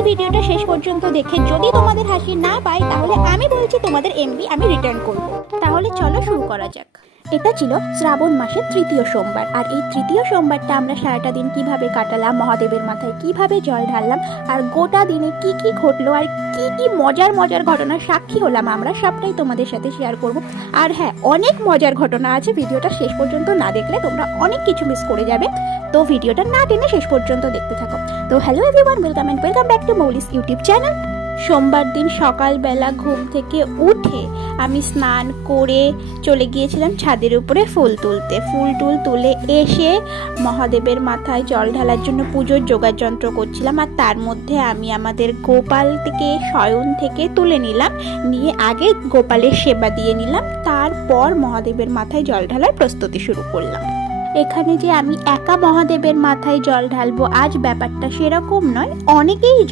এই ভিডিওটা শেষ পর্যন্ত দেখে যদি তোমাদের হাসি না পায় তাহলে আমি বলছি তোমাদের এমবি আমি রিটার্ন করব। তাহলে চলো শুরু করা যাক। এটা ছিল শ্রাবণ মাসের তৃতীয় সোমবার, আর এই তৃতীয় সোমবারটা আমরা সারাটা দিন কিভাবে কাটালাম, মহাদেবের মাথায় কিভাবে জল ঢাললাম, আর গোটা দিনে কি কি ঘটলো, আর কি কি মজার মজার ঘটনার সাক্ষী হলাম আমরা, সবটাই তোমাদের সাথে শেয়ার করব। আর হ্যাঁ, অনেক মজার ঘটনা আছে, ভিডিওটা শেষ পর্যন্ত না দেখলে তোমরা অনেক কিছু মিস করে যাবে। তো ভিডিওটা না টেনে শেষ পর্যন্ত দেখতে থাকো। তো hello everyone, welcome back to মৌলিস ইউটিউব চ্যানেল। সোমবার দিন সকালবেলা ঘুম থেকে উঠে আমি স্নান করে চলে গিয়েছিলাম ছাদের উপরে ফুল তুলতে। ফুল তুলে এসে মহাদেবের মাথায় জল ঢালার জন্য পুজোর জোগাড় যন্ত্র করছিলাম, আর তার মধ্যে আমি আমাদের গোপাল থেকে শয়ন থেকে তুলে নিলাম, নিয়ে আগে গোপালের সেবা দিয়ে নিলাম, তারপর মহাদেবের মাথায় জল ঢালার প্রস্তুতি শুরু করলাম। এখানে যে আমি একা মহাদেবের মাথায় জল ঢালবো আজ ব্যাপারটা সেরকম নয়, অনেকেই